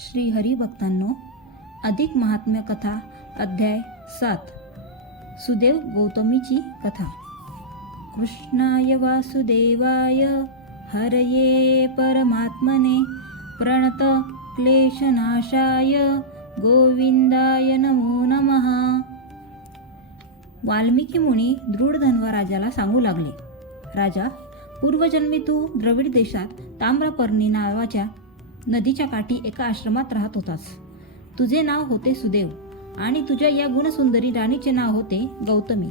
श्री हरिभक्तांनो, अधिक महात्म्य कथा अध्याय 7 सुदेव गौतमीची कथा। कृष्णाय वासुदेवाय हरये परमात्मने प्रणत क्लेशनाशाय गोविंदाय नमो नमः। वाल्मिकी मुनी दृढ धन्वराजाला सांगू लागले, राजा, पूर्वजन्मी तू द्रविड देशात ताम्रपर्णी नावाच्या नदीच्या काठी एका आश्रमात राहत होतास। तुझे नाव होते सुदेव आणि तुझ्या या गुणसुंदरी राणीचे नाव होते गौतमी।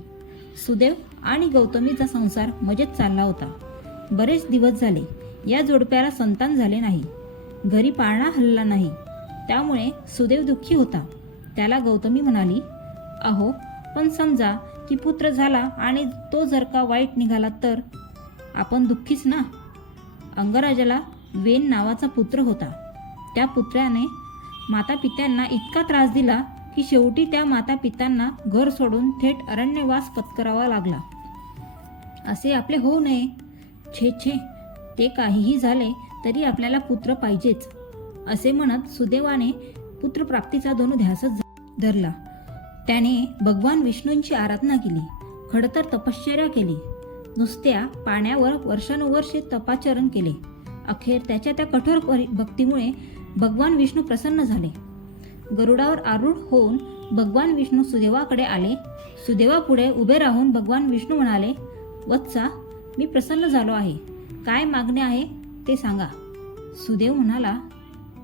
सुदेव आणि गौतमीचा संसार मजेत चालला होता। बरेच दिवस झाले या जोडप्याला संतान झाले नाही, घरी पाळणा हलला नाही, त्यामुळे सुदेव दुःखी होता। त्याला गौतमी म्हणाली, अहो, पण समजा की पुत्र झाला आणि तो जर का वाईट निघाला तर आपण दुःखीच ना। अंगराजाला वेन नावाचा पुत्र होता। त्या पुत्राने मातापित्यांना इतका त्रास दिला की शेवटी त्या मातापित्यांना घर सोडून थेट अरण्यवास पत्करावा लागला। असे आपले होऊ नये। छे छे, ते काहीही झाले तरी आपल्याला पुत्र पाहिजेच, असे म्हणत सुदेवाने पुत्रप्राप्तीचा ध्यासच धरला। त्याने भगवान विष्णूंची आराधना केली, खडतर तपश्चर्या केली, नुसत्या पाण्यावर वर्षानुवर्षे तपाचरण केले। अखेर त्याच्या त्या कठोर भक्तीमुळे भगवान विष्णू प्रसन्न झाले। गरुडावर आरूढ होऊन भगवान विष्णू सुदेवाकडे आले। सुदेवापुढे उभे राहून भगवान विष्णू म्हणाले, वत्सा, मी प्रसन्न झालो आहे, काय मागणे आहे ते सांगा। सुदेव म्हणाला,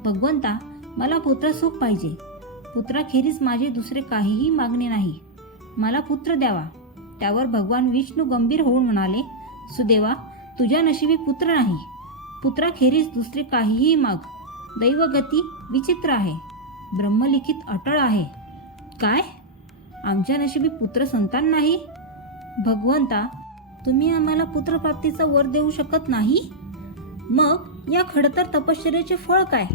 भगवंता, मला पुत्र सुख पाहिजे, पुत्राखेरीज माझे दुसरे काहीही मागणे नाही, मला पुत्र द्यावा। त्यावर भगवान विष्णू गंभीर होऊन म्हणाले, सुदेवा, तुझ्या नशिबी पुत्र नाही, पुत्राखेरीज दुसरे काहीही माग। दैवगती विचित्र आहे, ब्रह्मलिखित अटळ आहे। काय, आमच्या नशिबी पुत्र संतान नाही? भगवंता, तुम्ही आम्हाला पुत्रप्राप्तीचा वर देऊ शकत नाही? मग या खडतर तपश्चर्याचे फळ काय?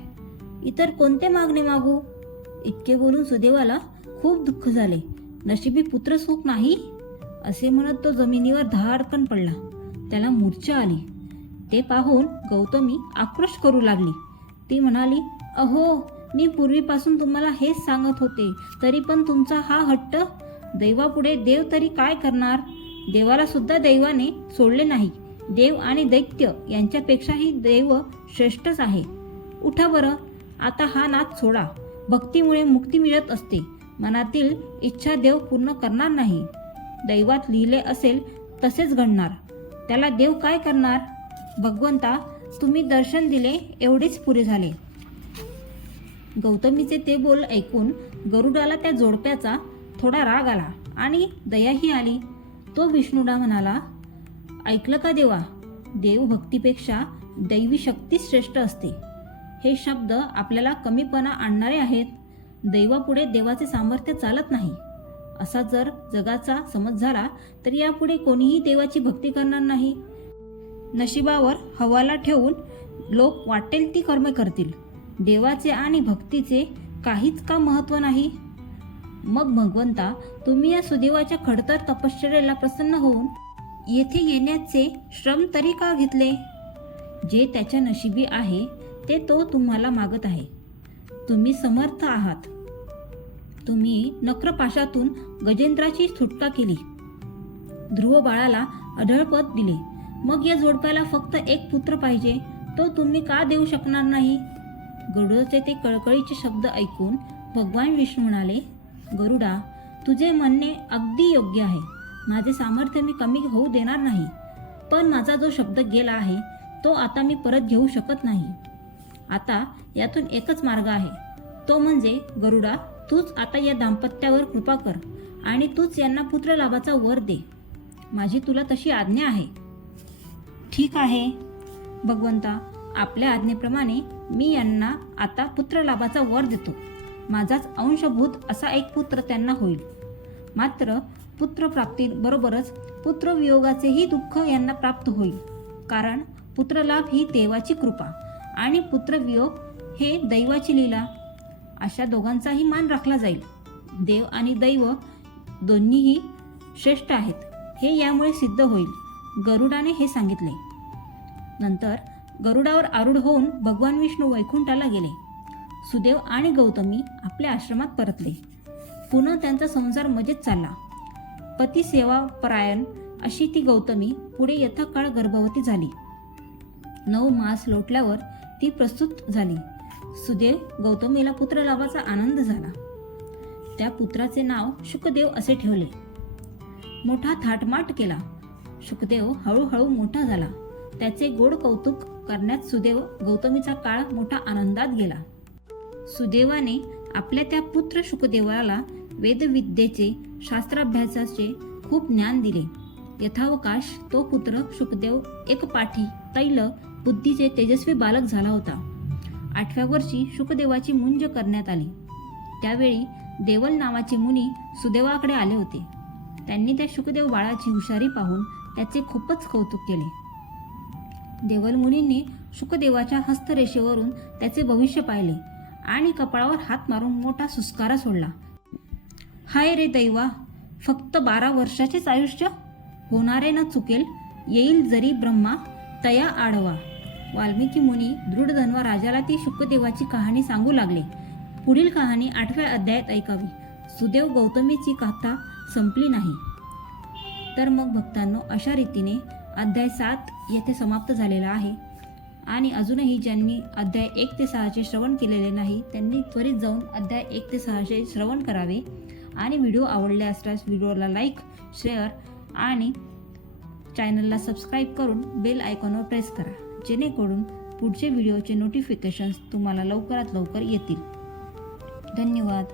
इतर कोणते मागणे मागू? इतके बोलून सुदेवाला खूप दुःख झाले। नशिबी पुत्र सुख नाही असे म्हणत तो जमिनीवर धाडकन पडला। त्याला मूर्छा आली। ते पाहून गौतमी आक्रोश करू लागली। ती म्हणाली, अहो, मी पूर्वीपासून तुम्हाला हेच सांगत होते, तरी पण तुमचा हा हट्ट। दैवापुढे देव तरी काय करणार? देवाला सुद्धा दैवाने सोडले नाही। देव आणि दैत्य यांच्यापेक्षाही देव श्रेष्ठच आहे। उठा बरं, आता हा नाद सोडा। भक्तीमुळे मुक्ती मिळत असते, मनातील इच्छा देव पूर्ण करणार नाही। दैवात लिहिले असेल तसेच घडणार, त्याला देव काय करणार? भगवंता, तुम्ही दर्शन दिले एवढेच पुरे झाले। गौतमीचे ते बोल ऐकून गरुडाला त्या जोडप्याचा थोडा राग आला आणि दयाही आली। तो विष्णूला म्हणाला, ऐकलं का देवा, देव भक्तीपेक्षा दैवी शक्ती श्रेष्ठ असते। हे शब्द आपल्याला कमीपणा आणणारे आहेत। दैवापुढे देवाचे सामर्थ्य चालत नाही, असा जर जगाचा समज झाला तर यापुढे कोणीही देवाची भक्ती करणार नाही। नशिबावर हवाला ठेवून लोक वाटेल ती कर्मे करतील, देवाचे आणि भक्तीचे काहीच का महत्त्व नाही? मग भगवंता, तुम्ही या सुदेवाच्या खडतर तपश्चर्याला प्रसन्न होऊन येथे येण्याचे श्रम तरी का घेतले? जे त्याच्या नशिबी आहे ते तो तुम्हाला मागत आहे। तुम्ही समर्थ आहात। तुम्ही नक्रपाशातून गजेंद्राची सुटका केली, ध्रुव बाळाला अढळपद दिले। मग या जोडप्याला फक्त एक पुत्र पाहिजे, तो तुम्ही का देऊ शकणार नाही? गरुडाचे ते कळकळीचे शब्द ऐकून भगवान विष्णू म्हणाले, गरुडा, तुझे म्हणणे अगदी योग्य आहे। माझे सामर्थ्य मी कमी होऊ देणार नाही, पण माझा जो शब्द गेला आहे तो आता मी परत घेऊ शकत नाही। आता यातून एकच मार्ग आहे, तो म्हणजे गरुडा, तूच आता या दाम्पत्यावर कृपा कर आणि तूच यांना पुत्र लाभाचा वर दे। माझी तुला तशी आज्ञा आहे। ठीक आहे भगवंता, आपल्या आज्ञेप्रमाणे मी यांना आता पुत्र लाभाचा वर देतो। माझाच अंशभूत असा एक पुत्र त्यांना होईल। मात्र पुत्रप्राप्तीबरोबरच पुत्रवियोगाचेही दुःख यांना प्राप्त होईल, कारण पुत्रलाभ ही देवाची कृपा आणि पुत्रवियोग हे दैवाची लीला। अशा दोघांचाही मान राखला जाईल। देव आणि दैव दोन्हीही श्रेष्ठ आहेत, हे यामुळे सिद्ध होईल। गरुडाने हे सांगितले। नंतर गरुडावर आरूढ होऊन भगवान विष्णू वैकुंठाला गेले। सुदेव आणि गौतमी आपल्या आश्रमात परतले. पुन्हा त्यांचा संसार मजेत चालला. पती सेवापरायण अशी ती गौतमी पुढे यथाकाळ गर्भवती झाली. 9 मास लोटल्यावर ती प्रसूत झाली. सुदेव गौतमीला पुत्रलाभाचा आनंद झाला. त्या पुत्राचे नाव शुकदेव असे ठेवले. मोठा थाटमाट केला. शुकदेव हळूहळू मोठा झाला. त्याचे गोड कौतुक करण्यात सुदेव गौतमीचा काळ मोठा आनंदात गेला. सुदेवाने आपल्या त्या पुत्र शुकदेवाला वेदविद्येचे शास्त्राभ्यासाचे खूप ज्ञान दिले. यथावकाश तो पुत्र शुकदेव एकपाठी तैल बुद्धीचे तेजस्वी बालक झाला होता. 8व्या वर्षी शुकदेवाची मुंज करण्यात आली. त्यावेळी देवल नावाचे मुनी सुदेवाकडे आले होते. त्यांनी त्या शुकदेव बाळाची हुशारी पाहून त्याचे खूपच कौतुक केले. देवल मुनींनी शुकदेवाच्या हस्तरेषेवरून त्याचे भविष्य पाहिले आणि कपाळावर हात मारून मोठा सुस्कारा सोडला. हाय रे दैवा, फक्त 12 वर्षाचेच आयुष्य, होणारे न चुकेल, येईल जरी ब्रह्मा तया आडवा. वाल्मिकी मुनी दृढधन्वा राजाला ती शुकदेवाची कहाणी सांगू लागले. पुढील कहाणी 8व्या अध्यायात ऐकावी. सुदेव गौतमीची कथा संपली नाही. तर मग भक्तांनो, अशा रीतीने अध्याय 7 येथे समाप्त झालेला आहे. आणि अजूनही ज्यांनी अध्याय 1 ते 6 श्रवण केलेले नाही त्यांनी त्वरित जाऊन अध्याय 1 ते 6 श्रवण करावे. आणि व्हिडिओ आवडले असल्यास व्हिडिओला लाईक, शेअर आणि चॅनलला सबस्क्राईब करून बेल आयकॉनवर प्रेस करा, जेणेकरून पुढचे व्हिडिओचे नोटिफिकेशन्स तुम्हाला लवकरात लवकर येतील. धन्यवाद.